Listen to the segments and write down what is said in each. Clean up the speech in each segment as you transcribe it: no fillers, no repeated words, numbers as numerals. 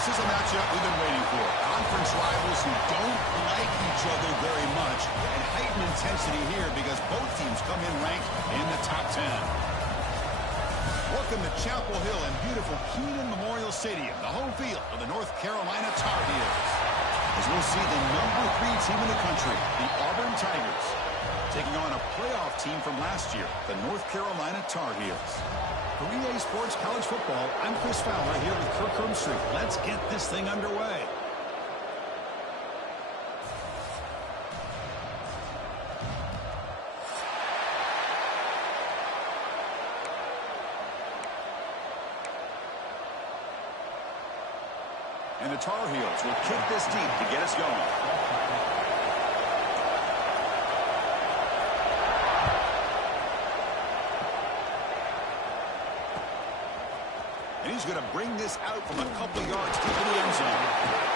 This is a matchup we've been waiting for. Conference rivals who don't like each other very much. And heightened intensity here because both teams come in ranked in the top 10. Welcome to Chapel Hill and beautiful Keenan Memorial Stadium, the home field of the North Carolina Tar Heels. As we'll see the number 3 team in the country, the Auburn Tigers, taking on a playoff team from last year, the North Carolina Tar Heels. For EA Sports College Football, I'm Chris Fowler here with Kirk Herbstreit. Let's get this thing underway. And the Tar Heels will kick this deep to get us going. And he's going to bring this out from a couple yards deep in the end zone.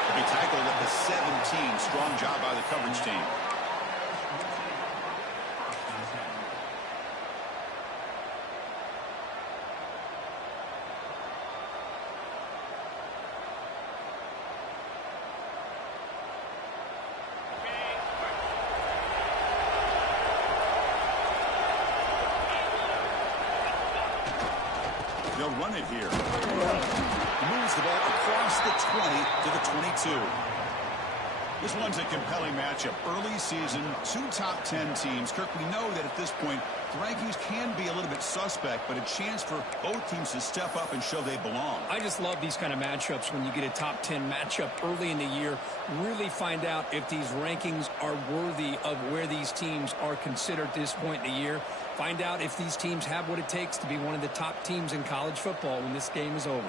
To be tackled at the 17. Strong job by the coverage team. They'll run it here. Moves the ball across the 20 to the 22. This one's a compelling matchup. Early season, 2 top 10 teams. Kirk, we know that at this point, the rankings can be a little bit suspect, but a chance for both teams to step up and show they belong. I just love these kind of matchups when you get a top 10 matchup early in the year. Really find out if these rankings are worthy of where these teams are considered at this point in the year. Find out if these teams have what it takes to be one of the top teams in college football when this game is over.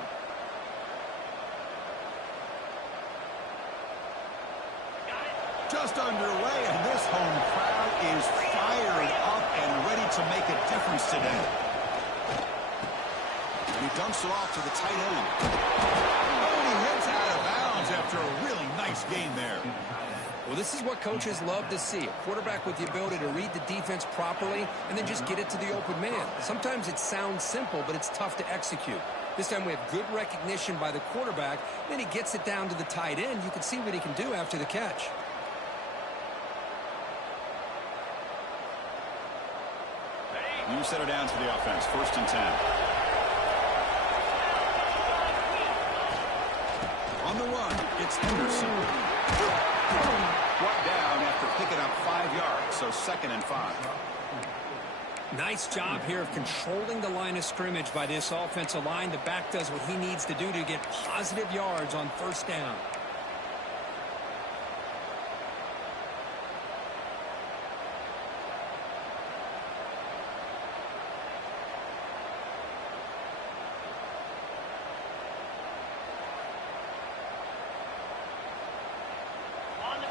Just underway, and this home crowd is fired up and ready to make a difference today. And he dumps it off to the tight end. Oh, and he hits out of bounds after a really nice game there. Well, this is what coaches love to see. A quarterback with the ability to read the defense properly and then just get it to the open man. Sometimes it sounds simple, but it's tough to execute. This time we have good recognition by the quarterback. Then he gets it down to the tight end. You can see what he can do after the catch. You set her down to the offense. 1st and 10. On the run, it's Henderson. Brought down after picking up 5 yards, so 2nd and 5. Nice job here of controlling the line of scrimmage by this offensive line. The back does what he needs to do to get positive yards on 1st down.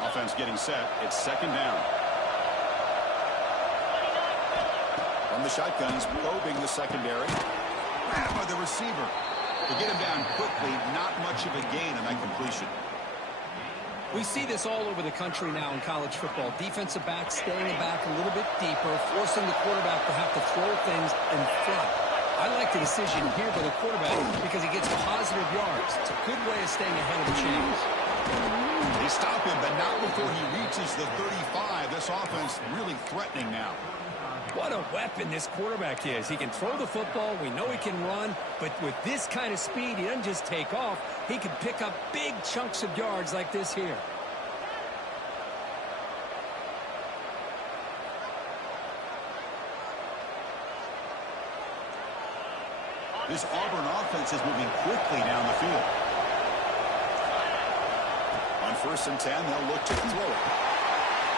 Offense getting set. It's 2nd down. From the shotgun, he's probing the secondary. Grabbed by the receiver. To get him down quickly, not much of a gain on that completion. We see this all over the country now in college football. Defensive backs staying back a little bit deeper, forcing the quarterback to have to throw things in front. I like the decision here by the quarterback because he gets positive yards. It's a good way of staying ahead of the chains. They stop him, but not before he reaches the 35. This offense really threatening now. What a weapon this quarterback is. He can throw the football. We know he can run. But with this kind of speed, he doesn't just take off. He can pick up big chunks of yards like this here. This Auburn offense is moving quickly down the field. On 1st and 10, they'll look to throw it.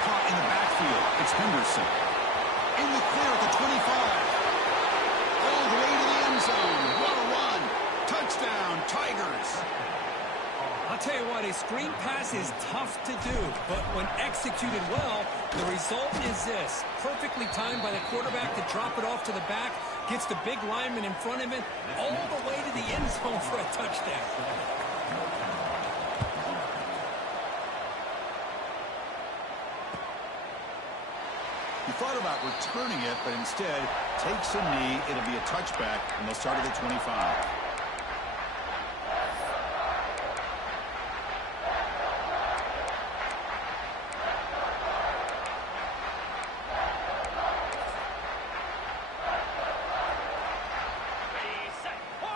Caught in the backfield. It's Henderson. In the clear at the 25. All the way to the end zone. What a run. Touchdown, Tigers. I'll tell you what, a screen pass is tough to do, but when executed well, the result is this. Perfectly timed by the quarterback to drop it off to the back, gets the big lineman in front of him, all the way to the end zone for a touchdown. He thought about returning it, but instead takes a knee. It'll be a touchback, and they'll start at the 25.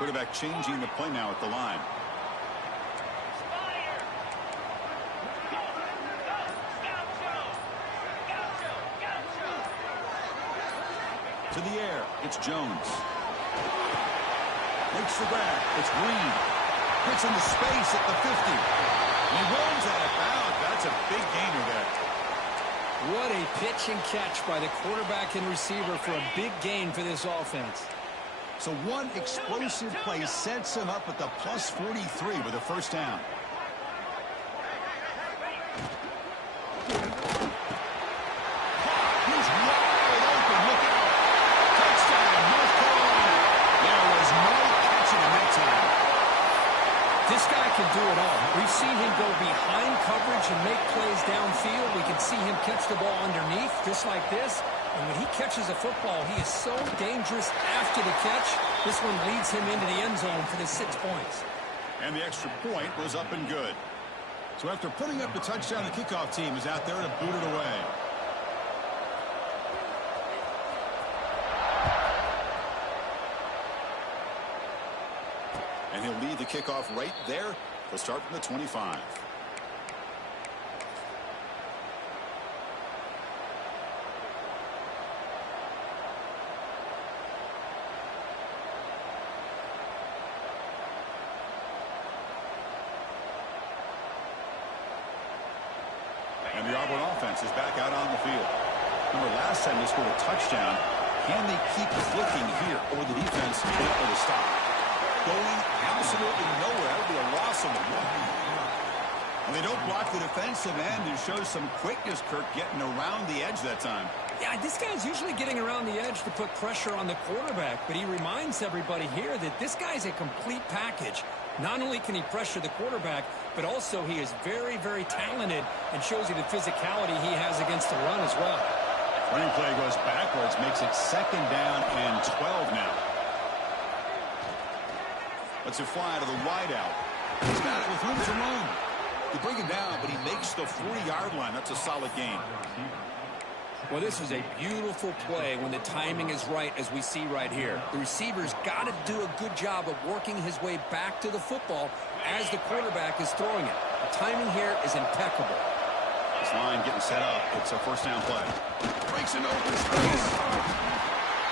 Quarterback changing the play now at the line. To the air, it's Jones. Makes the grab, it's Green. Gets into space at the 50. And he runs out of bounds. That's a big gainer there. What a pitch and catch by the quarterback and receiver for a big gain for this offense. So one explosive play sets him up at the plus 43 with a first down. He's wide open. Look out. Touchdown, North Carolina. There was no catching him that time. This guy can do it all. We've seen him go behind coverage and make plays downfield. We can see him catch the ball underneath, just like this. And when he catches a football, he is so dangerous after the catch. This one leads him into the end zone for the 6 points. And the extra point was up and good. So after putting up the touchdown, the kickoff team is out there to boot it away. And he'll lead the kickoff right there. He'll start from the 25. And the Auburn offense is back out on the field. Remember, last time they scored a touchdown. Can they keep flicking here, or the defense will not let it stop? Going absolutely nowhere. That would be a loss of the ball. And they don't block the defensive end. It shows some quickness, Kirk, getting around the edge that time. Yeah, this guy's usually getting around the edge to put pressure on the quarterback, but he reminds everybody here that this guy's a complete package. Not only can he pressure the quarterback, but also he is very, very talented and shows you the physicality he has against the run as well. Running play goes backwards, makes it second down and 12 now. Lets it fly to the wideout. He's got it with room to run. You bring him down, but he makes the 40-yard line. That's a solid gain. Well, this is a beautiful play when the timing is right, as we see right here. The receiver's got to do a good job of working his way back to the football as the quarterback is throwing it. The timing here is impeccable. This line getting set up. It's a first down play. Breaks an open space.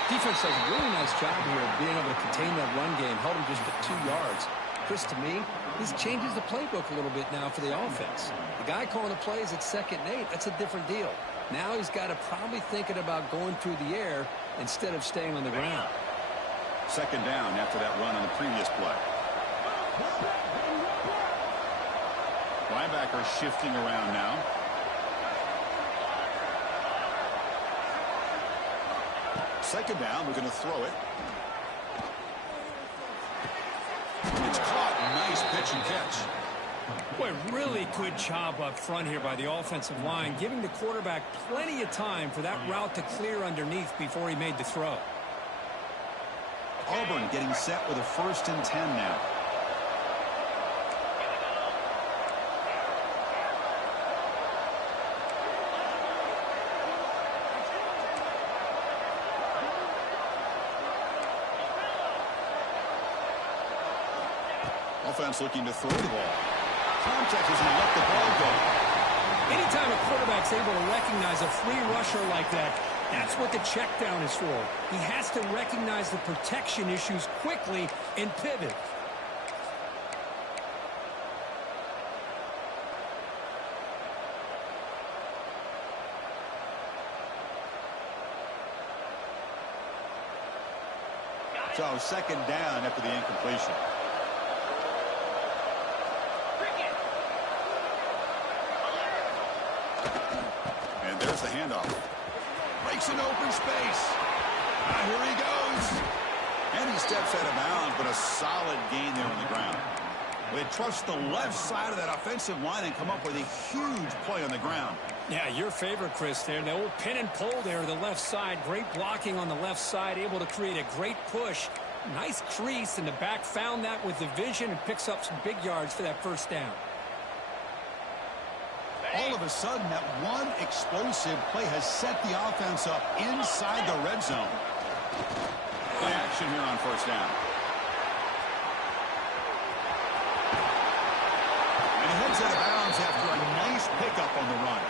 Defense does a really nice job here of being able to contain that run game. Held him just at 2 yards. Chris, to me, this changes the playbook a little bit now for the offense. The guy calling the plays at 2nd and 8, that's a different deal. Now he's got to probably thinking about going through the air instead of staying on the ground. Second down after that run on the previous play. Linebacker shifting around now. Second down, we're going to throw it. It's caught. Nice pitch and catch. Boy, really good job up front here by the offensive line, giving the quarterback plenty of time for that route to clear underneath before he made the throw. Auburn getting set with a 1st and 10 now. Offense looking to throw the ball. Contact is going to let the ball go. Anytime a quarterback's able to recognize a free rusher like that, that's what the check down is for. He has to recognize the protection issues quickly and pivot. So second down after the incompletion. And there's the handoff. Breaks an open space. Here he goes. And he steps out of bounds, but a solid gain there on the ground. They trust the left side of that offensive line and come up with a huge play on the ground. Yeah, your favorite, Chris, there. The old pin and pull there to the left side. Great blocking on the left side, able to create a great push. Nice crease, and the back found that with the vision and picks up some big yards for that first down. All of a sudden, that one explosive play has set the offense up inside the red zone. Play action here on first down. moves out of bounds after a nice pickup on the run.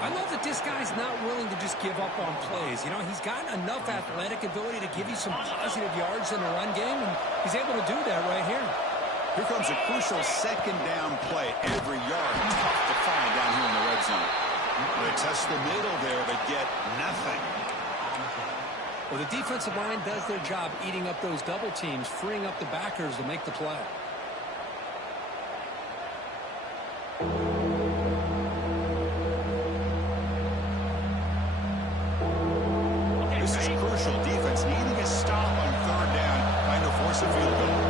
I love that this guy's not willing to just give up on plays. You know, he's got enough athletic ability to give you some positive yards in the run game, and he's able to do that right here. Here comes a crucial second down play. Every yard tough to find down here in the red zone. They test the middle there, but get nothing. Well, the defensive line does their job eating up those double teams, freeing up the backers to make the play. This is crucial. Defense needing a stop on third down, trying to force a field goal.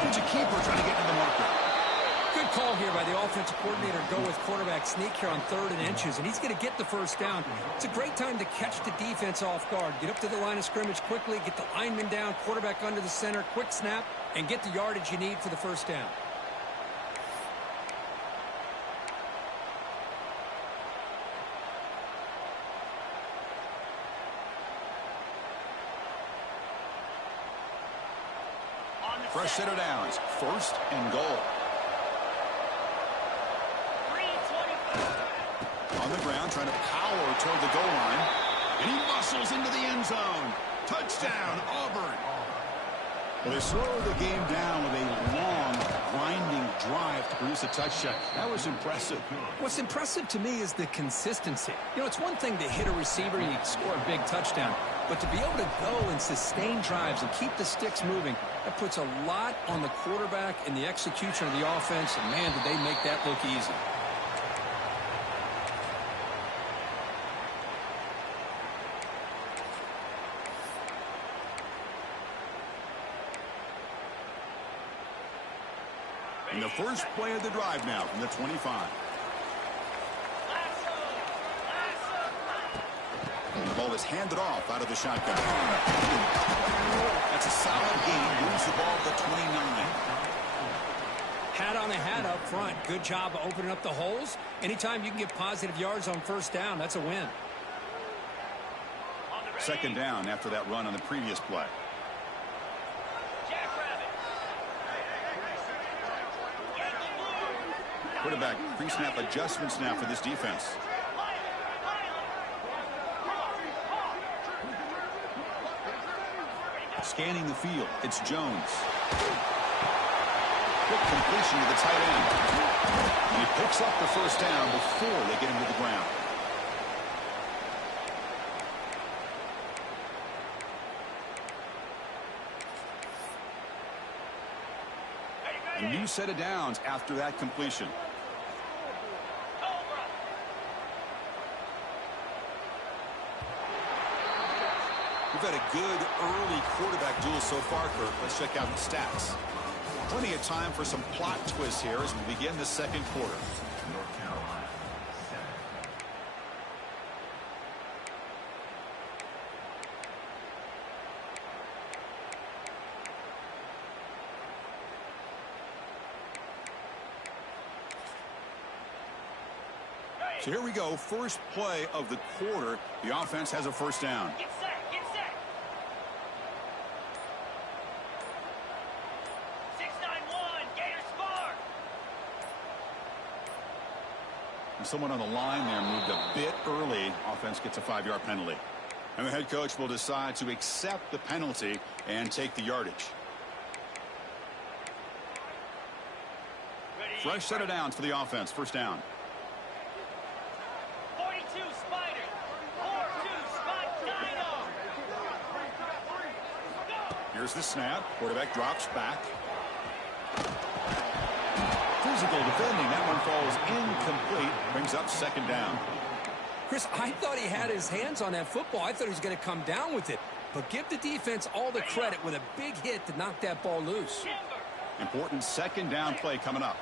Here's a keeper trying to get to the marker. Good call here by the offensive coordinator. Go with quarterback sneak here on 3rd and inches, and he's going to get the first down. It's a great time to catch the defense off guard. Get up to the line of scrimmage quickly, get the lineman down, quarterback under the center, quick snap, and get the yardage you need for the first down. Fresh set of downs. 1st and goal. On the ground, trying to power toward the goal line. And he muscles into the end zone. Touchdown, Auburn. Well, they slowed the game down with a long, grinding drive to produce a touchdown. That was impressive. What's impressive to me is the consistency. You know, it's one thing to hit a receiver and you score a big touchdown, but to be able to go and sustain drives and keep the sticks moving, that puts a lot on the quarterback and the execution of the offense, and man, did they make that look easy. And the first play of the drive now from the 25. And the ball is handed off out of the shotgun. That's a solid gain. Moves the ball to 29. Hat on a hat up front. Good job of opening up the holes. Anytime you can get positive yards on first down, that's a win. Second down after that run on the previous play. Quarterback pre-snap adjustments now for this defense. Scanning the field, it's Jones. Quick completion to the tight end. And he picks up the first down before they get him to the ground. A new set of downs after that completion. We've had a good early quarterback duel so far, Kirk. Let's check out the stats. Plenty of time for some plot twists here as we begin the second quarter. North Carolina. So here we go. First play of the quarter. The offense has a first down. Get set. Get set. 6-9-1. Gators far. And someone on the line there moved a bit early. Offense gets a 5-yard penalty. And the head coach will decide to accept the penalty and take the yardage. Fresh set of downs for the offense. First down. 42 Spider. 4-2 Spot Dino. Here's the snap. Quarterback drops back. Physical defending. That one falls incomplete. Brings up second down. Chris, I thought he had his hands on that football. I thought he was going to come down with it. But give the defense all the credit with a big hit to knock that ball loose. Important second down play coming up.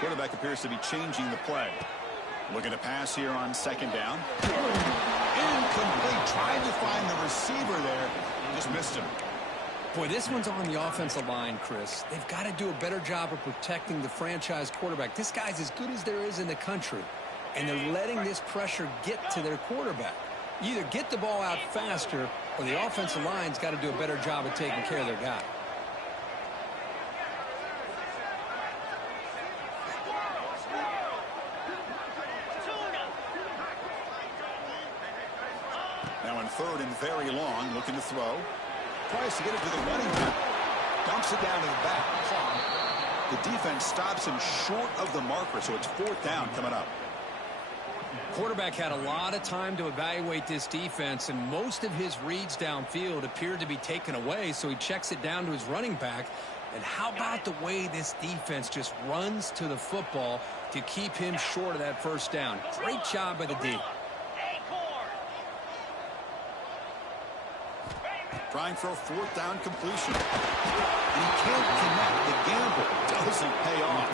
Quarterback appears to be changing the play. Looking to pass here on second down. Incomplete. Tried to find the receiver there. Just missed him. Boy, this one's on the offensive line, Chris. They've got to do a better job of protecting the franchise quarterback. This guy's as good as there is in the country, and they're letting this pressure get to their quarterback. You either get the ball out faster Well, the offensive line's got to do a better job of taking care of their guy. Now in third and very long, looking to throw. Tries to get it to the running back. Dumps it down to the back. The defense stops him short of the marker, so it's fourth down coming up. Quarterback had a lot of time to evaluate this defense, and most of his reads downfield appeared to be taken away, so he checks it down to his running back. And how about the way this defense just runs to the football to keep him short of that first down? Great job by the D. Trying for a fourth down completion. And he can't connect. The gamble doesn't pay off.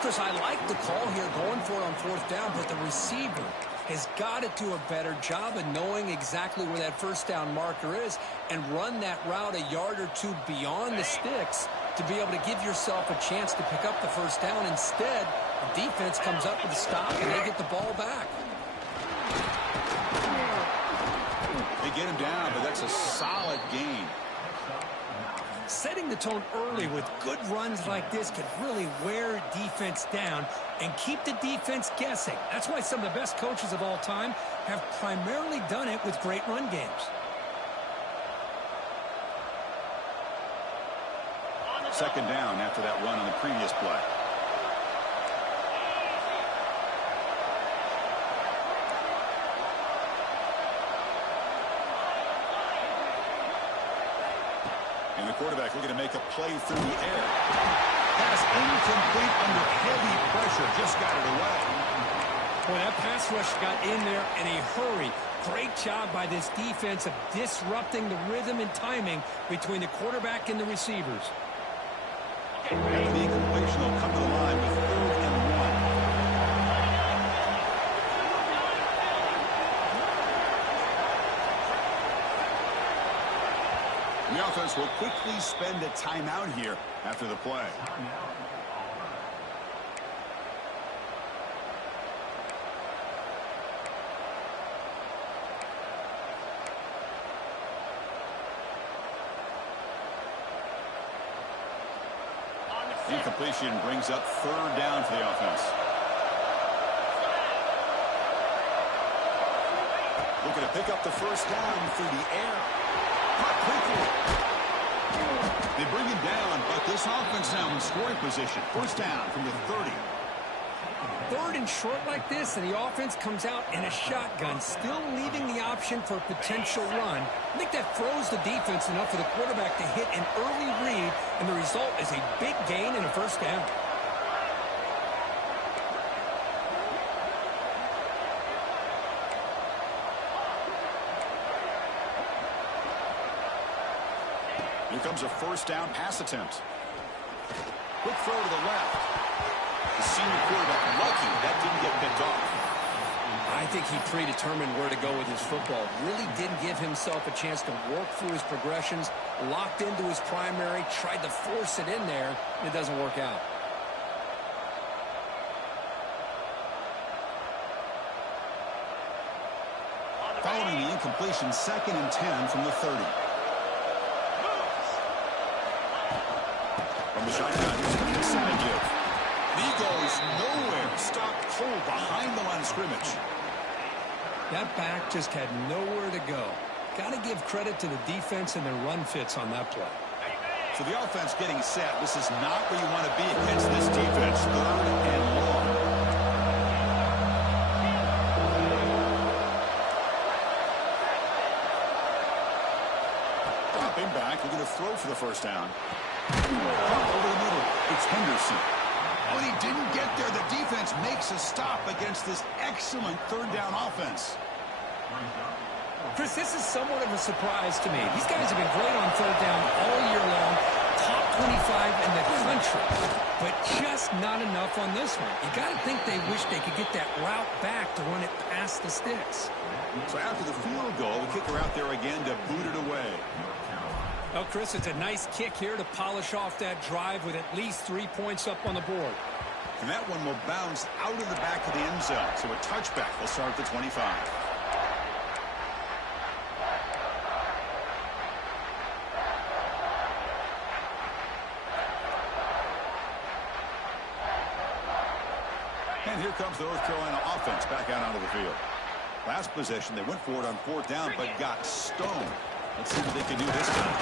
Chris, I like the call here, going for it on fourth down, but the receiver has got to do a better job of knowing exactly where that first down marker is and run that route a yard or two beyond the sticks to be able to give yourself a chance to pick up the first down. Instead, the defense comes up with a stop and they get the ball back. They get him down, but that's a solid gain. Setting the tone early with good runs like this could really wear defense down and keep the defense guessing. That's why some of the best coaches of all time have primarily done it with great run games. Second down after that run on the previous play. And the quarterback looking to make a play through the air. Pass incomplete under heavy pressure. Just got it away. Boy, that pass rush got in there in a hurry. Great job by this defense of disrupting the rhythm and timing between the quarterback and the receivers. After the incompletion, they'll come to the line with 3rd and 1. The offense will quickly spend a timeout here after the play. Incompletion brings up 3rd down for the offense. Looking to pick up the first down through the air. Caught quickly. They bring him down, but this offense now in scoring position. First down from the 30. 3rd and short like this, and the offense comes out in a shotgun, still leaving the option for a potential run. I think that throws the defense enough for the quarterback to hit an early read, and the result is a big gain and a first down. Here comes a first down pass attempt. Quick throw to the left. The senior quarterback lucky that didn't get picked off. I think he predetermined where to go with his football. Really didn't give himself a chance to work through his progressions. Locked into his primary, tried to force it in there, and it doesn't work out. Following the incompletion, 2nd and 10 from the 30. From the shotgun, he's going to send a give. He goes nowhere. Stopped cold behind the line of scrimmage. That back just had nowhere to go. Got to give credit to the defense and their run fits on that play. So the offense getting set. This is not where you want to be against this defense. 3rd and long. Dropping back. We're going to throw for the first down. Over the middle. It's Henderson. When he didn't get there, the defense makes a stop against this excellent 3rd down offense. Chris, this is somewhat of a surprise to me. These guys have been great on 3rd down all year long. Top 25 in the country. But just not enough on this one. You got to think they wish they could get that route back to run it past the sticks. So after the field goal, the kicker out there again to boot it away. Well, Chris, it's a nice kick here to polish off that drive with at least 3 points up on the board. And that one will bounce out of the back of the end zone. So a touchback will start at the 25. And here comes the North Carolina offense back out onto the field. Last possession, they went for it on 4th down, but got stoned. Let's see what they can do this time.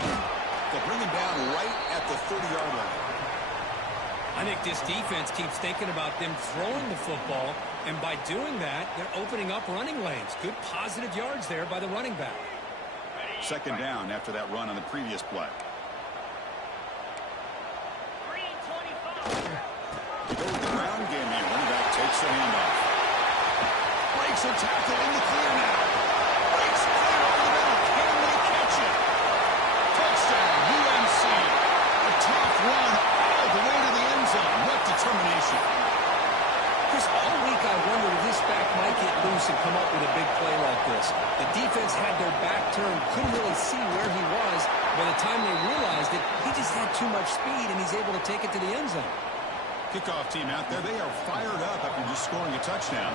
They'll bring him down right at the 30-yard line. I think this defense keeps thinking about them throwing the football, and by doing that, they're opening up running lanes. Good positive yards there by the running back. 2nd down after that run on the previous play. To go with the ground game here, running back takes the handoff. Breaks a tackle in the clear now. Breaks clear over the middle. Can they catch it? Touchdown, UNC. A tough run all the way to the end zone. What determination. Chris, all week I wondered if this back might get loose and come up with a big play like this. The defense had their back turned, couldn't really see where he was. By the time they realized it, he just had too much speed, and he's able to take it to the end zone. Kickoff team out there. They are fired up after just scoring a touchdown.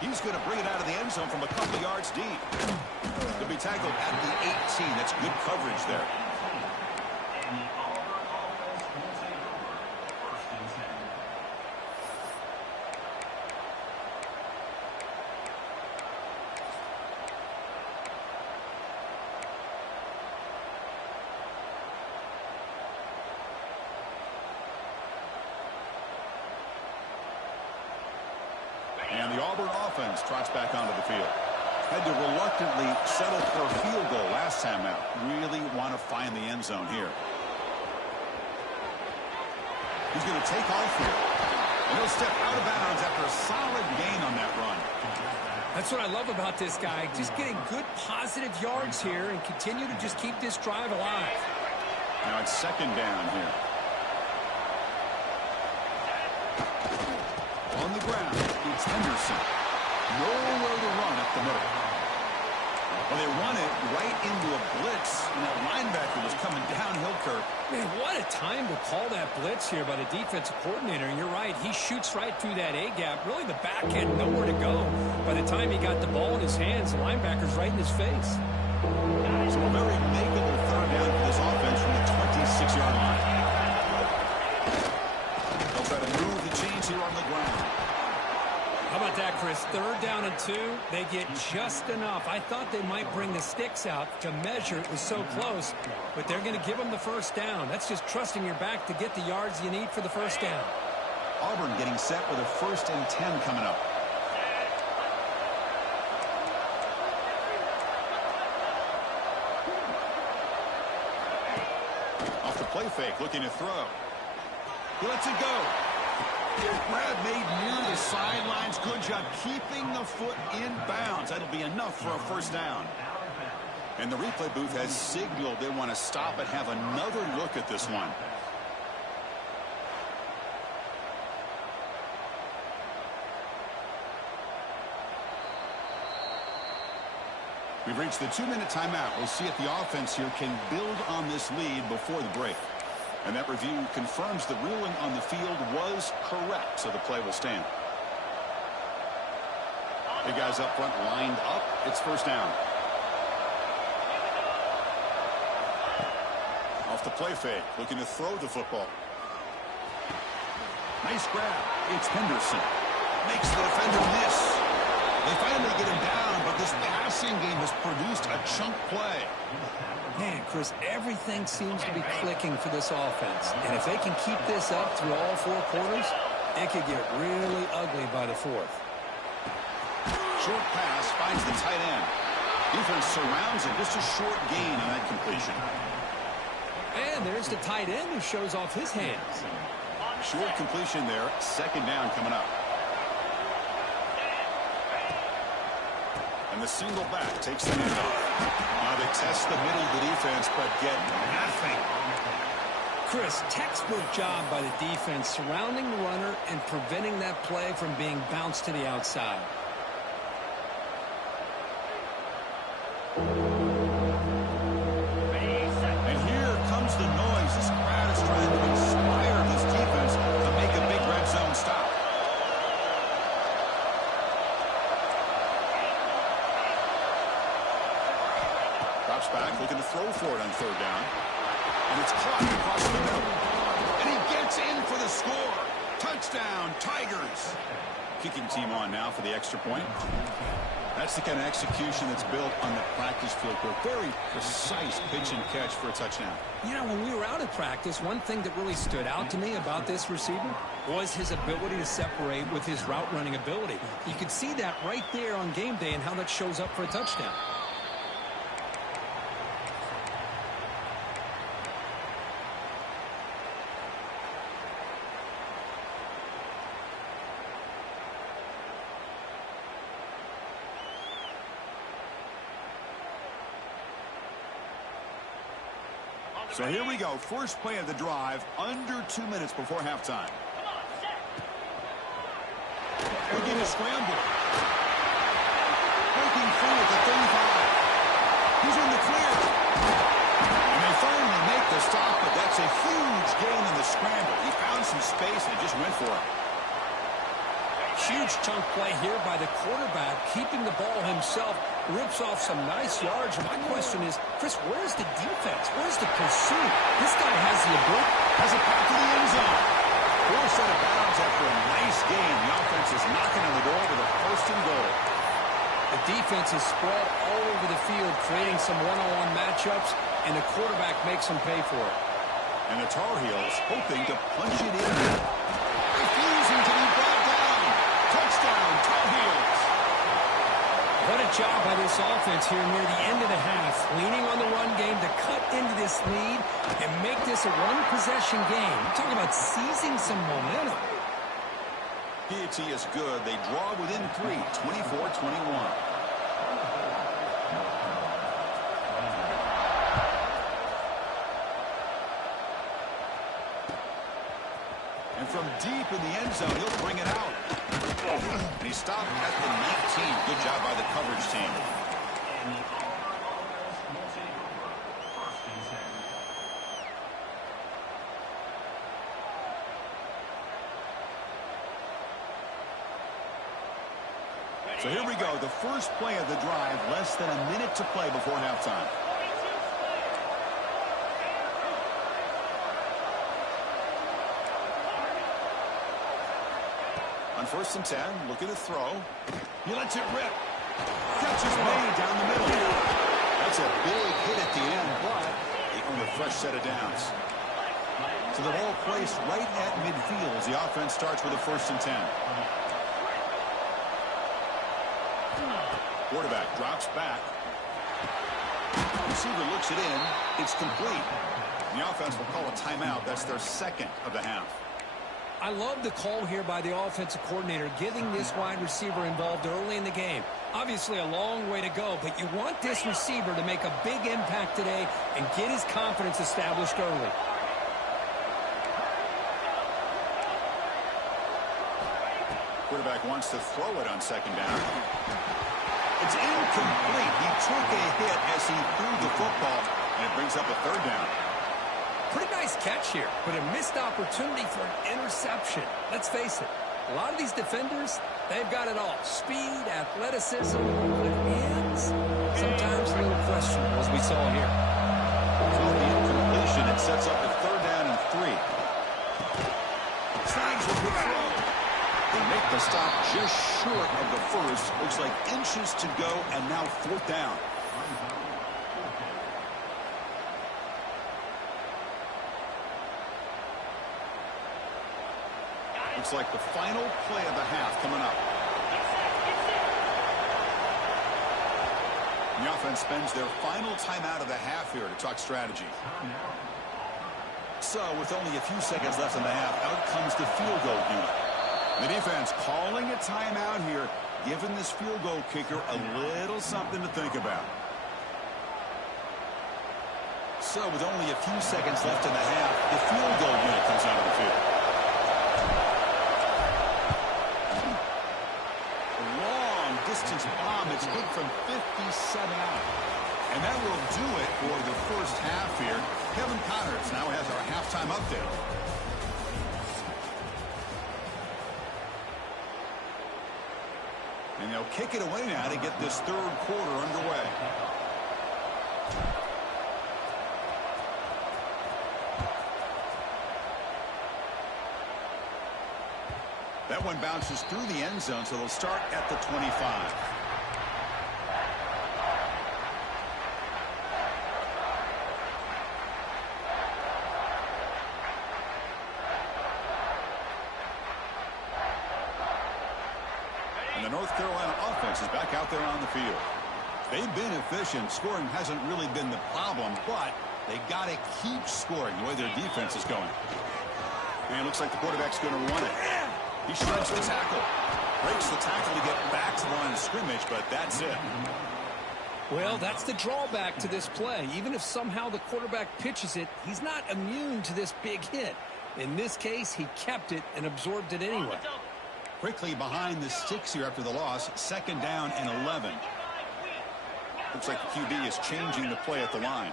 He's going to bring it out of the end zone from a couple of yards deep. He'll be tackled at the 18. That's good coverage there. And the Auburn offense trots back onto the field. Had to reluctantly settle for a field goal last time out. Really want to find the end zone here. He's going to take off here. And he'll step out of bounds after a solid gain on that run. That's what I love about this guy. Just getting good positive yards here and continue to just keep this drive alive. Now it's 2nd down here. On the ground, it's Henderson. Nowhere to run up the middle. Well, they run it right into a blitz, and that linebacker was coming downhill, Kirk. Man, what a time to call that blitz here by the defensive coordinator. And you're right, he shoots right through that A-gap. Really, the back had nowhere to go. By the time he got the ball in his hands, the linebacker's right in his face. So a very makeable 3rd down for this offense from the 26-yard line. They'll try to move the chains here on the ground. How about that, Chris? 3rd down and 2. They get just enough. I thought they might bring the sticks out to measure. It was so close. But they're going to give them the 1st down. That's just trusting your back to get the yards you need for the 1st down. Auburn getting set with a 1st and 10 coming up. Off the play fake, looking to throw. He lets it go. Grab made near the sidelines. Good job keeping the foot in bounds. That'll be enough for a 1st down. And the replay booth has signaled they want to stop and have another look at this one. We've reached the 2-minute timeout. We'll see if the offense here can build on this lead before the break. And that review confirms the ruling on the field was correct, so the play will stand. The guys up front lined up. It's 1st down. Off the play fake, looking to throw the football. Nice grab. It's Henderson. Makes the defender miss. They finally get him down, but this passing game has produced a chunk play. Man, Chris, everything seems to be clicking for this offense. And if they can keep this up through all 4 quarters, it could get really ugly by the 4th. Short pass finds the tight end. Defense surrounds him. Just a short gain on that completion. And there's the tight end who shows off his hands. Short completion there. 2nd down coming up. And the single back takes the handoff. Now they test the middle of the defense, but get nothing. Chris, textbook job by the defense surrounding the runner and preventing that play from being bounced to the outside. And here comes the noise. This crowd is trying to inspire this defense to make a big red zone stop. drops back, looking to throw for it on third down. And it's caught across the middle. And he gets in for the score. Touchdown, Tigers. Kicking team on now for the extra point. That's the kind of execution that's built on the practice field. A very precise pitch and catch for a touchdown. You know, when we were out at practice, one thing that really stood out to me about this receiver was his ability to separate with his route running ability. You could see that right there on game day and how that shows up for a touchdown. So here we go. First play of the drive, under 2 minutes before halftime. Looking to scramble. Breaking free at the 35. He's in the clear. And they finally make the stop, but that's a huge gain in the scramble. He found some space and just went for it. Huge chunk play here by the quarterback, keeping the ball himself, rips off some nice yards. My question is, Chris, where's the defense? Where's the pursuit? This guy has the ability. Has a path to the end zone. Forced out of bounds after a nice game. The offense is knocking on the door with a first and goal. The defense is spread all over the field, creating some one-on-one matchups, and the quarterback makes them pay for it. And the Tar Heels hoping to punch it in. Refusing to be brought down. Touchdown, Tar Heels. What a job by this offense here near the end of the half, leaning on the run game to cut into this lead and make this a one-possession game. We're talking about seizing some momentum. PAT is good. They draw within 3, 24-21. And from deep in the end zone, he'll bring it out. And he stopped at the 19. Good job by the coverage team. So here we go. The first play of the drive, less than a minute to play before halftime. On 1st and 10, looking to throw. He lets it rip. Catch is made down the middle. That's a big hit at the end, but they earn a fresh set of downs. So the ball placed right at midfield as the offense starts with a 1st and 10. Quarterback drops back. Receiver looks it in. It's complete. The offense will call a timeout. That's their second of the half. I love the call here by the offensive coordinator, getting this wide receiver involved early in the game. Obviously a long way to go, but you want this receiver to make a big impact today and get his confidence established early. Quarterback wants to throw it on 2nd down. It's incomplete. He took a hit as he threw the football, and it brings up a 3rd down. Pretty nice catch here, but a missed opportunity for an interception. Let's face it, a lot of these defenders, they've got it all. Speed, athleticism, but hands, sometimes a little questionable, as we saw here. So the incompletion, it sets up a 3rd down and 3. Snags with the throw. They make the stop just short of the first. Looks like inches to go, and now 4th down. Looks like the final play of the half coming up. The offense spends their final timeout of the half here to talk strategy. So with only a few seconds left in the half, out comes the field goal unit. The defense calling a timeout here, giving this field goal kicker a little something to think about. So with only a few seconds left in the half, the field goal unit comes out of the field. A long distance bomb. It's good from 57 out. And that will do it for the first half here. Kevin Connors now has our halftime update. And they'll kick it away now to get this 3rd quarter underway. That one bounces through the end zone, so they'll start at the 25. And the North Carolina offense is back out there on the field. They've been efficient. Scoring hasn't really been the problem, but they got to keep scoring the way their defense is going. And it looks like the quarterback's going to run it. He shreds the tackle. Breaks the tackle to get back to the line of scrimmage, but that's it. Well, that's the drawback to this play. Even if somehow the quarterback pitches it, he's not immune to this big hit. In this case, he kept it and absorbed it anyway. Quickly behind the sticks here after the loss. 2nd down and 11. Looks like the QB is changing the play at the line.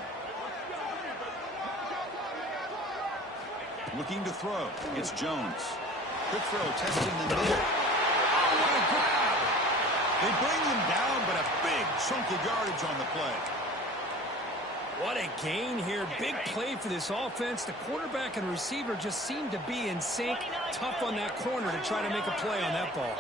Looking to throw. It's Jones. Quick throw, testing the middle. Oh, what a grab! They bring him down, but a big chunk of yardage on the play. What a gain here. Big play for this offense. The quarterback and receiver just seem to be in sync. Tough on that corner to try to make a play on that ball.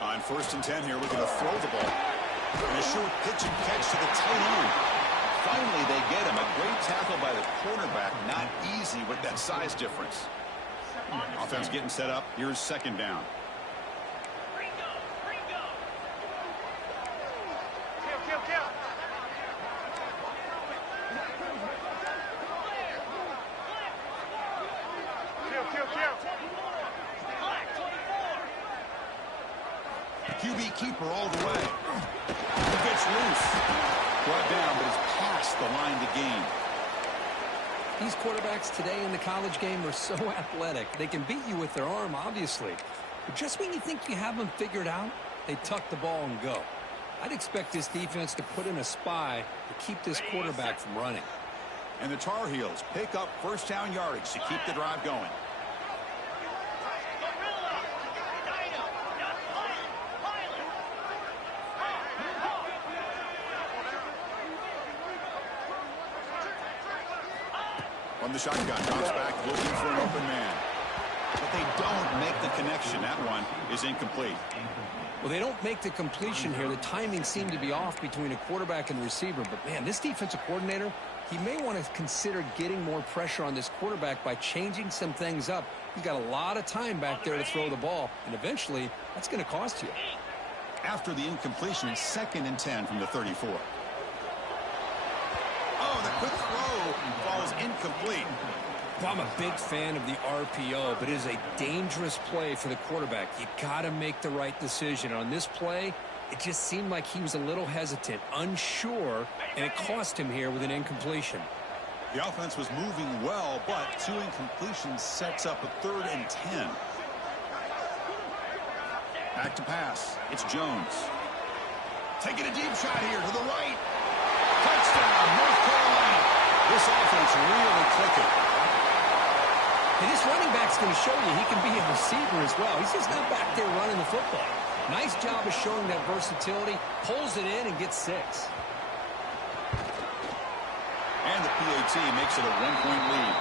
On 1st and 10 here, looking to throw the ball. And a short pitch and catch to the tight end. Finally, they get him. A great tackle by the cornerback. Not easy with that size difference. Offense getting set up. Here's 2nd down. QB keeper all the way. He gets loose. Brought down, but is past the line to gain. These quarterbacks today in the college game are so athletic. They can beat you with their arm, obviously. But just when you think you have them figured out, they tuck the ball and go. I'd expect this defense to put in a spy to keep this quarterback from running. And the Tar Heels pick up 1st down yardage to keep the drive going. From the shotgun, drops back, looking for an open man. But they don't make the connection. That one is incomplete. Well, they don't make the completion here. The timing seemed to be off between a quarterback and receiver. But, man, this defensive coordinator, he may want to consider getting more pressure on this quarterback by changing some things up. He's got a lot of time back there to throw the ball. And eventually, that's going to cost you. After the incompletion, 2nd and 10 from the 34. Oh, the quick throw falls incomplete. Well, I'm a big fan of the RPO, but it is a dangerous play for the quarterback. You got to make the right decision. On this play, it just seemed like he was a little hesitant, unsure, and it cost him here with an incompletion. The offense was moving well, but 2 incompletions sets up a 3rd and 10. Back to pass. It's Jones. Taking a deep shot here to the right. Touchdown, North Carolina. This offense really clicking. And this running back's going to show you he can be a receiver as well. He's just not back there running the football. Nice job of showing that versatility. Pulls it in and gets 6. And the PAT makes it a 1-point lead.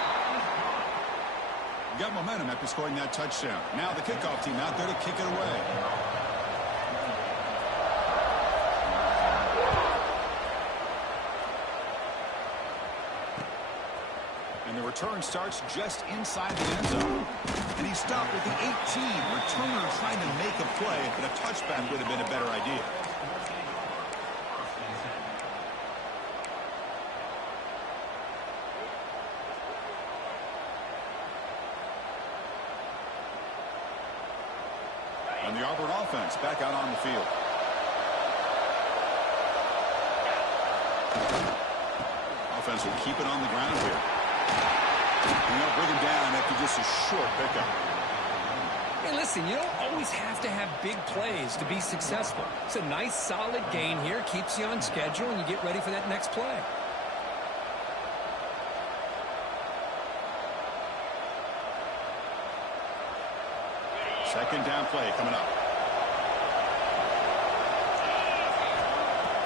Got momentum after scoring that touchdown. Now the kickoff team out there to kick it away. And the return starts just inside the end zone. And he stopped at the 18. Returner trying to make a play, but a touchback would have been a better idea. And the Auburn offense back out on the field. Offense will keep it on the ground here. And they'll bring him down after just a short pickup. Hey, listen, you don't always have to have big plays to be successful. It's a nice, solid gain here. Keeps you on schedule, and you get ready for that next play. Second down play coming up.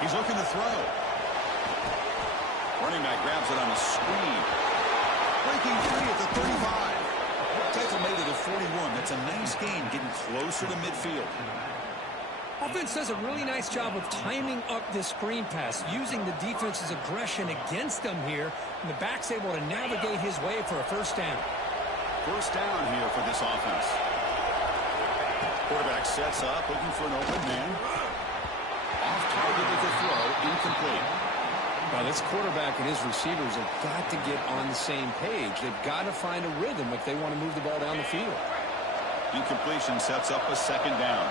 He's looking to throw. Running back grabs it on a screen. Breaking free at the 35. Tackle made it at 41. That's a nice gain, getting closer to midfield. Offense does a really nice job of timing up this screen pass, using the defense's aggression against them here, and the back's able to navigate his way for a first down. First down here for this offense. Quarterback sets up, looking for an open man. Off target with the throw, incomplete. Now, this quarterback and his receivers have got to get on the same page. They've got to find a rhythm if they want to move the ball down the field. Incompletion sets up a second down.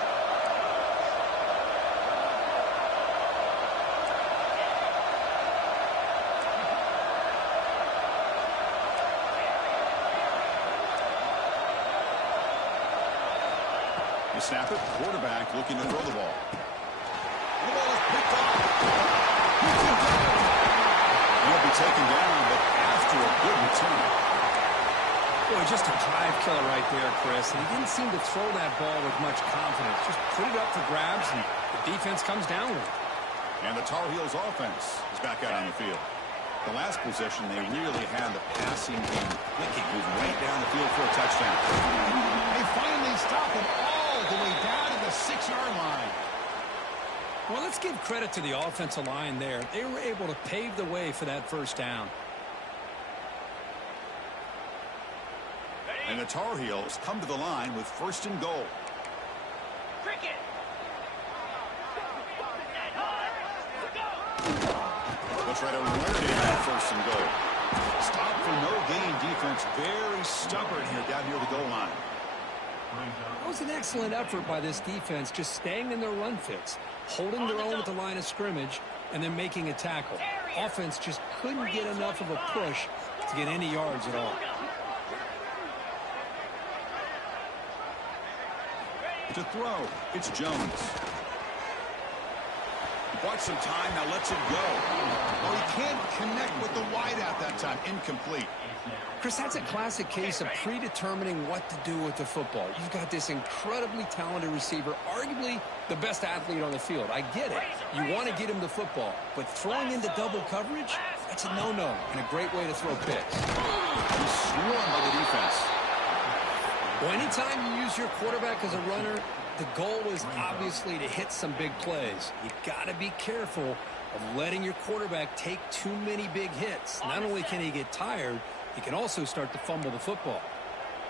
You snap it, quarterback looking to throw the ball. The ball is picked off. He'll be taken down, but after a good return. Boy, just a drive killer right there, Chris. And he didn't seem to throw that ball with much confidence. Just put it up for grabs, and the defense comes down with it. And the Tar Heels offense is back out on the field. The last possession, they really had the passing game clicking, moving right down the field for a touchdown. They finally stop him all the way down to the 6-yard line. Well, let's give credit to the offensive line there. They were able to pave the way for that first down. And the Tar Heels come to the line with first and goal. Cricket. They'll try to run it in on first and goal. Stop for no gain defense. Very stubborn here down near the goal line. That was an excellent effort by this defense, just staying in their run fits, holding their own at the line of scrimmage, and then making a tackle. Offense just couldn't get enough of a push to get any yards at all. To throw, it's Jones. He bought some time, now lets it go. Oh, he can't connect with the wideout that time. Incomplete. Chris, that's a classic case of predetermining what to do with the football. You've got this incredibly talented receiver, arguably the best athlete on the field. I get it. You want to get him the football, but throwing into double coverage, that's a no-no and a great way to throw picks. He's swarmed by the defense. Well, anytime you use your quarterback as a runner, the goal is obviously to hit some big plays. You got to be careful of letting your quarterback take too many big hits. Not only can he get tired, he can also start to fumble the football.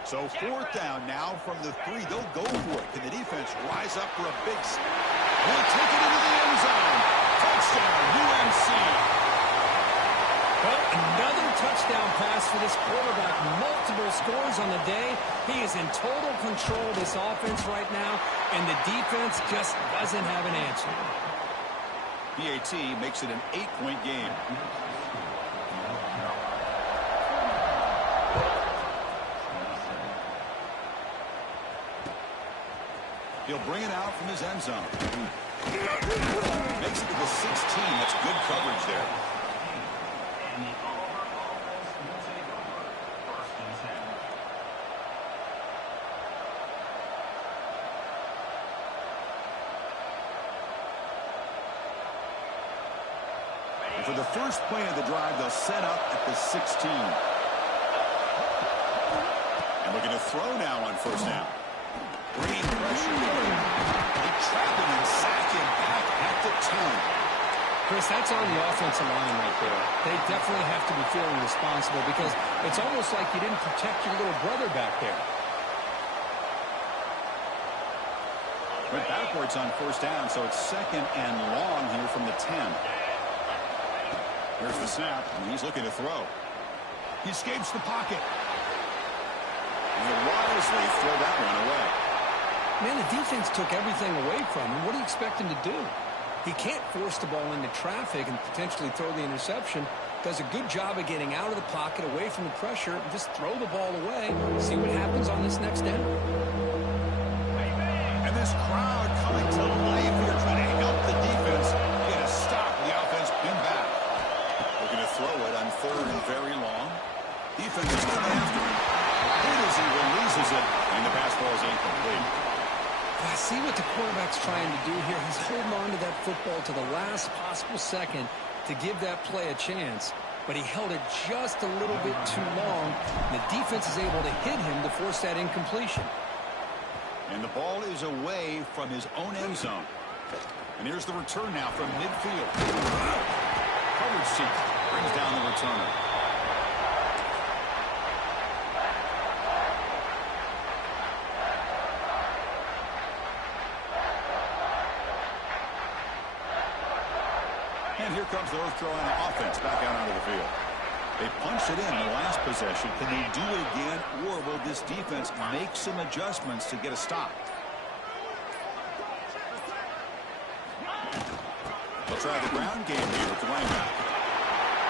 So fourth down now from the 3. They'll go for it. Can the defense rise up for a big snap? They'll take it into the end zone. Touchdown, UMC. Well, another touchdown pass for this quarterback. Multiple scores on the day. He is in total control of this offense right now, and the defense just doesn't have an answer. BAT makes it an 8-point game. He'll bring it out from his end zone. Makes it to the 16. That's good coverage there. And for the first play of the drive, they'll set up at the 16. And looking to throw now on first down. Bringing pressure. They trap him and sack him back at the 10. Chris, that's on the offensive line right there. They definitely have to be feeling responsible because it's almost like you didn't protect your little brother back there. Went backwards on first down, so it's second and long here from the 10. Here's the snap, and he's looking to throw. He escapes the pocket. And he'll wisely throw that one away. Man, the defense took everything away from him. What do you expect him to do? He can't force the ball into traffic and potentially throw the interception. Does a good job of getting out of the pocket, away from the pressure, and just throw the ball away. See what happens on this next down. And this crowd coming to life here, trying to help the defense get a stop. The offense pinned back. Looking to throw it on third and very long. Defense is coming after him. Hit as he releases it, and the pass ball is incomplete. I see what the quarterback quarterback's trying to do here, he's holding on to that football to the last possible second to give that play a chance. But he held it just a little bit too long. And the defense is able to hit him to force that incompletion. And the ball is away from his own end zone. And here's the return now from midfield. Coverage seat brings down the returner. And here comes the North Carolina offense back out onto the field. They punched it in the last possession. Can they do it again, or will this defense make some adjustments to get a stop? They'll try the ground game here with the running back.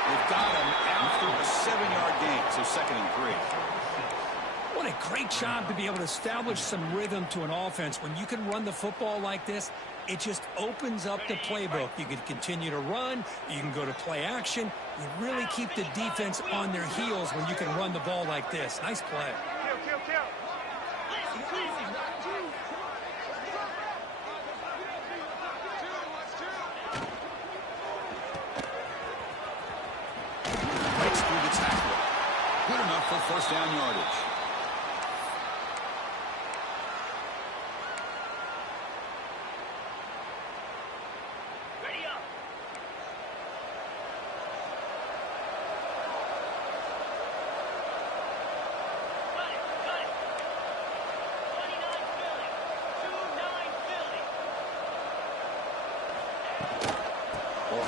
They've got him after a 7-yard gain, so 2nd and 3. What a great job to be able to establish some rhythm to an offense. When you can run the football like this, it just opens up the playbook. You can continue to run. You can go to play action. You really keep the defense on their heels when you can run the ball like this. Nice play. Breaks through the tackle. Good enough for 1st down yardage.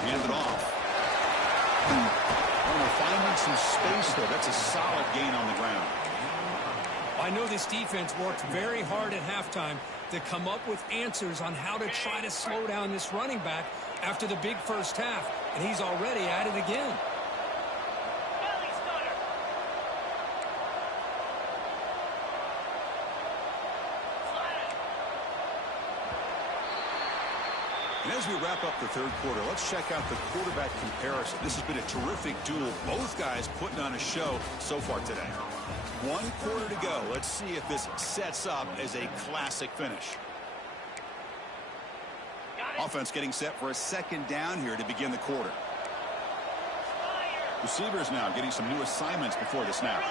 Hand it off. Oh, we're finding some space there. That's a solid gain on the ground. I know this defense worked very hard at halftime to come up with answers on how to try to slow down this running back after the big first half, and he's already at it again. And as we wrap up the 3rd quarter, let's check out the quarterback comparison. This has been a terrific duel. Both guys putting on a show so far today. 1 quarter to go. Let's see if this sets up as a classic finish. Offense getting set for a 2nd down here to begin the quarter. Receivers now getting some new assignments before the snap.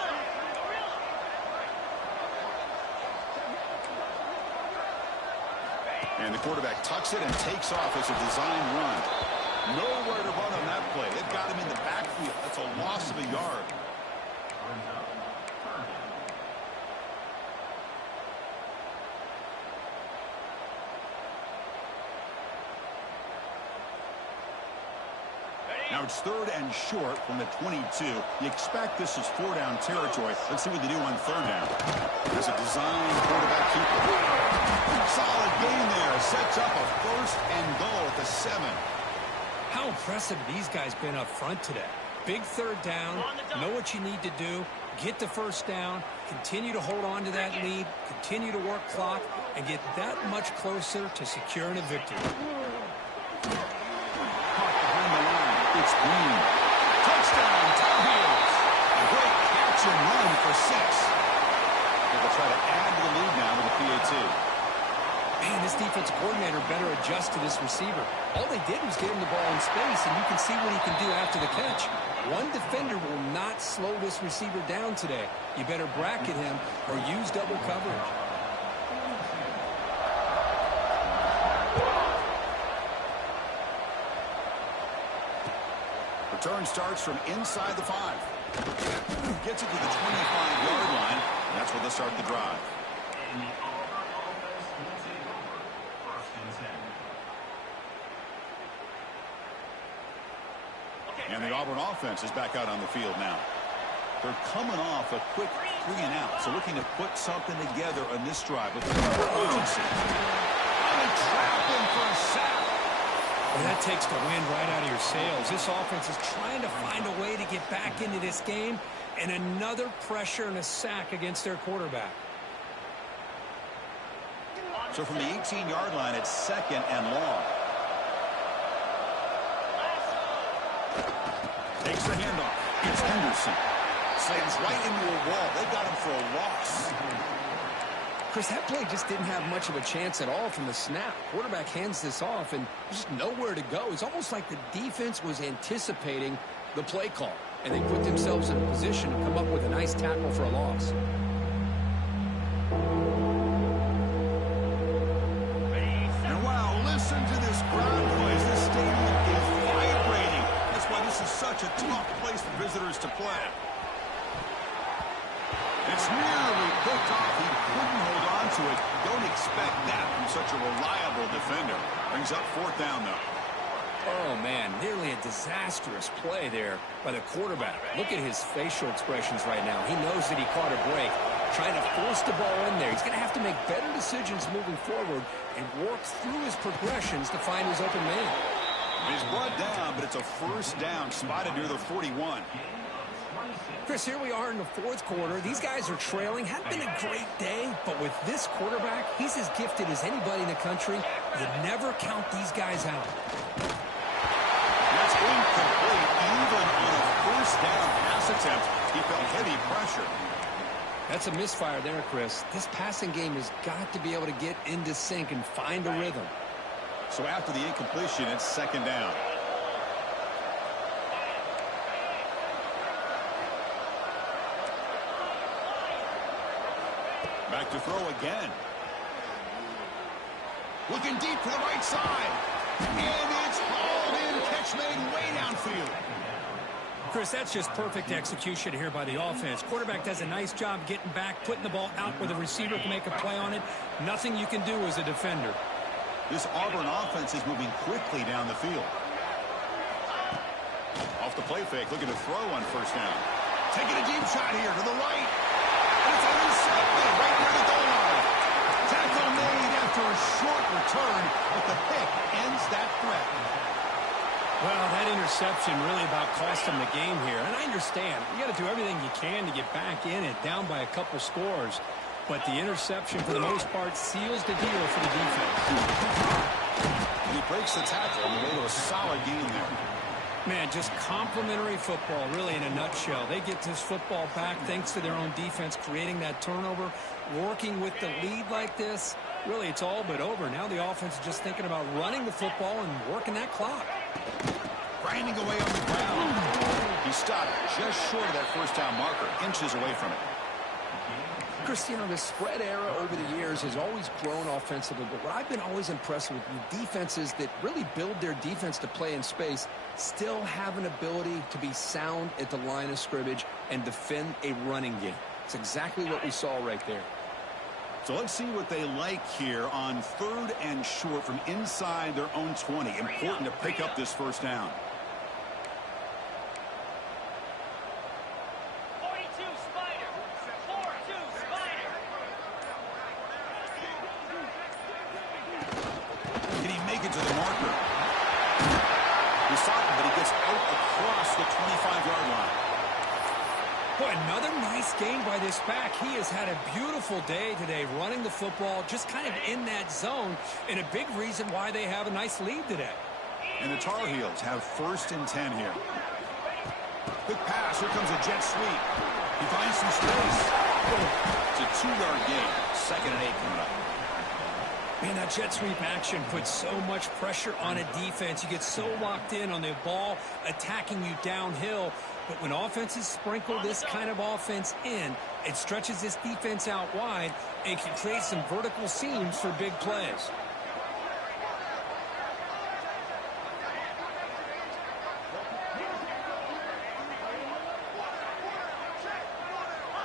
And the quarterback tucks it and takes off as a design run. Nowhere to run on that play. They've got him in the backfield. That's a loss of a yard. Now it's 3rd and short from the 22. You expect this is 4-down territory. Let's see what they do on 3rd down. There's a design quarterback keeper. Solid gain there. Sets up a 1st and goal at the 7. How impressive these guys been up front today. Big 3rd down. Know what you need to do. Get the 1st down. Continue to hold on to that lead. Continue to work clock. And get that much closer to securing a victory. It's Green. Touchdown, Tar Heels. A great catch and run for 6. They'll try to add to the lead now with a PAT. Man, this defensive coordinator better adjust to this receiver. All they did was get him the ball in space, and you can see what he can do after the catch. One defender will not slow this receiver down today. You better bracket him or use double coverage. Return starts from inside the 5. Gets it to the 25-yard line, and that's where they'll start the drive. And the Auburn offense is back out on the field now. They're coming off a quick 3-and-out, so looking to put something together on this drive with urgency. And they trap him for a sack. Well, that takes the wind right out of your sails. This offense is trying to find a way to get back into this game, and another pressure and a sack against their quarterback. So from the 18-yard line, it's 2nd and long. Takes the handoff. It's Henderson. Slams right into a wall. They got him for a loss. Chris, that play just didn't have much of a chance at all from the snap. Quarterback hands this off, and there's just nowhere to go. It's almost like the defense was anticipating the play call, and they put themselves in a position to come up with a nice tackle for a loss. And wow, listen to this crowd noise. This stadium is vibrating. That's why this is such a tough place for visitors to play. It's nearly picked off. He couldn't hold on to it. Don't expect that from such a reliable defender. Brings up fourth down, though. Oh, man, nearly a disastrous play there by the quarterback. Look at his facial expressions right now. He knows that he caught a break, trying to force the ball in there. He's going to have to make better decisions moving forward and work through his progressions to find his open man. He's brought down, but it's a first down, spotted near the 41. Chris, here we are in the fourth quarter. These guys are trailing. Hadn't been a great day, but with this quarterback, he's as gifted as anybody in the country. You never count these guys out. That's incomplete. Even on a first down pass attempt, he felt heavy pressure. That's a misfire there, Chris. This passing game has got to be able to get into sync and find a rhythm. So after the incompletion, it's second down. Back to throw again. Looking deep to the right side. And it's hauled in. Catch made way downfield. Chris, that's just perfect execution here by the offense. Quarterback does a nice job getting back, putting the ball out where the receiver can make a play on it. Nothing you can do as a defender. This Auburn offense is moving quickly down the field. Off the play fake, looking to throw on first down. Taking a deep shot here to the right. And it's intercepted right near the goal line. Tackle made after a short return, but the pick ends that threat. Well, that interception really about cost him the game here. And I understand. You got to do everything you can to get back in it, down by a couple scores. But the interception, for the most part, seals the deal for the defense. And he breaks the tackle on the way to a solid game there. Man, just complimentary football, really, in a nutshell. They get this football back thanks to their own defense, creating that turnover, working with the lead like this. Really, it's all but over. Now the offense is just thinking about running the football and working that clock. Grinding away on the ground. He stopped just short of that first down marker, inches away from it. Chris, you know, the spread era over the years has always grown offensively, but what I've been always impressed with defenses that really build their defense to play in space still have an ability to be sound at the line of scrimmage and defend a running game. It's exactly what we saw right there. So let's see what they like here on third and short from inside their own 20. Important to pick up this first down. 42 Spider. 4-2 Spider. Can he make it to the marker? He's stopped, but he gets out across the 25-yard line. Boy, another nice game by this back. He has had a beautiful day today running the football, just kind of in that zone, and a big reason why they have a nice lead today. And the Tar Heels have first and 10 here. Quick pass. Here comes a jet sweep. He finds some space. It's a 2-yard gain. Second and 8 coming up. Man, that jet sweep action puts so much pressure on a defense. You get so locked in on the ball attacking you downhill. But when offenses sprinkle this kind of offense in, it stretches this defense out wide and can create some vertical seams for big plays.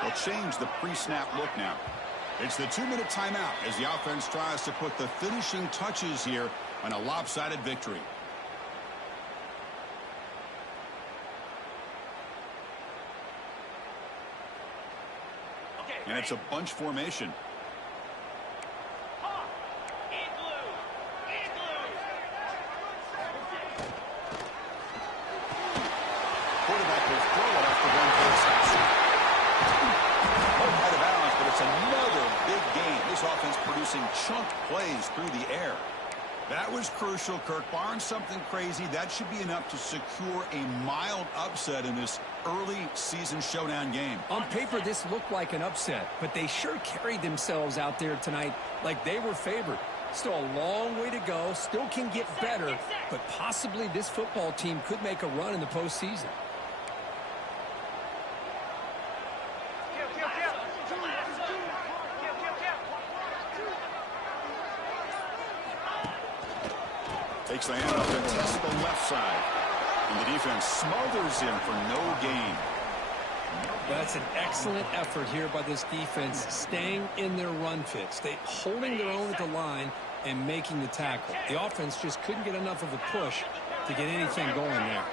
They'll change the pre-snap look now. It's the 2-minute timeout as the offense tries to put the finishing touches here on a lopsided victory. And it's a bunch formation. Quarterback will throw it off the one-play action. Out of bounds, but it's another big game. This offense producing chunk plays through the air. That was crucial, Kirk. Barring something crazy, that should be enough to secure a mild upset in this early season showdown game. On paper, this looked like an upset, but they sure carried themselves out there tonight like they were favored. Still a long way to go, still can get better, but possibly this football team could make a run in the postseason. Takes the handoff and tests the left side. And the defense smothers him for no gain. That's an excellent effort here by this defense, staying in their run fits. They holding their own at the line and making the tackle. The offense just couldn't get enough of a push to get anything going there.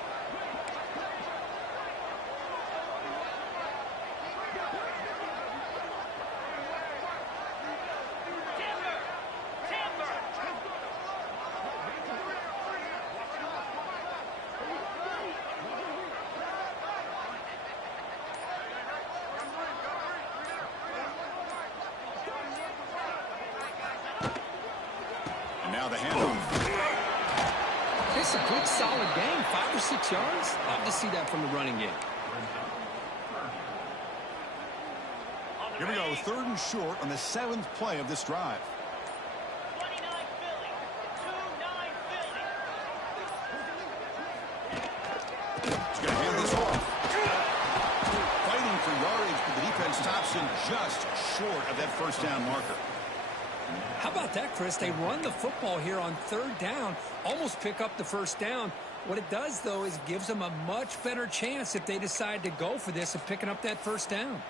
Now the handoff. It's a good, solid game. 5 or 6 yards. Love to see that from the running game. Here we go, 3rd and short on the 7th play of this drive. 29 Philly. 2-9 Philly. He's going to hand this off. Fighting for yardage, but the defense stops him just short of that first down marker. How about that, Chris? They run the football here on 3rd down, almost pick up the first down. What it does, though, is gives them a much better chance if they decide to go for this of picking up that first down.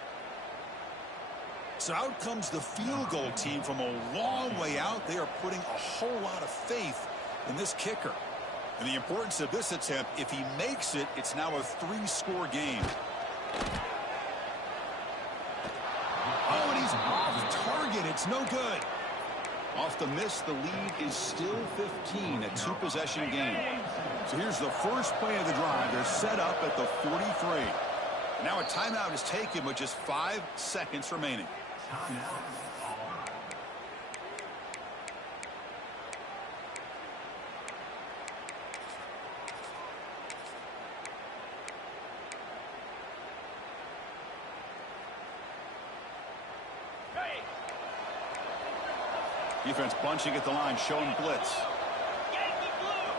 So out comes the field goal team from a long way out. They are putting a whole lot of faith in this kicker. And the importance of this attempt, if he makes it, it's now a 3-score game. Oh, and he's off target. It's no good. Off the miss, the lead is still 15, a 2-possession game. So here's the first play of the drive. They're set up at the 43. Now a timeout is taken with just 5 seconds remaining. Defense bunching at the line, showing blitz. Yankee blue.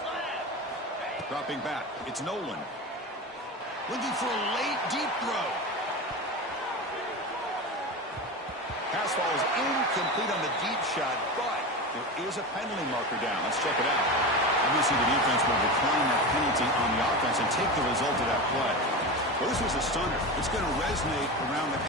Slab. Dropping back, it's Nolan. Looking for a late, deep throw. Pass ball is incomplete on the deep shot, but there is a penalty marker down. Let's check it out. Obviously, the defense will decline that penalty on the offense and take the result of that play. Well, this was a stunner. It's going to resonate around the